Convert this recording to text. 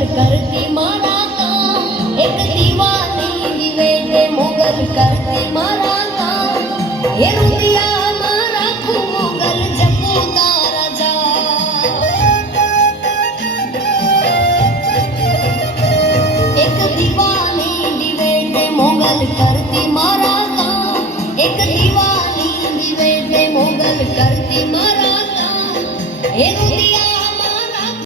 મોગલ કરતી મારા કામ, એક દીવાની દિવેટે મોગલ કરતી મારા કામ, એ રુદિયામાં રાખું મોગલ જપું તારા જા. એક દીવાની દિવેટે મોગલ કરતી મારા કામ, એક દીવાની દિવેટે મોગલ કરતી મારા કામ, એ રુદિયા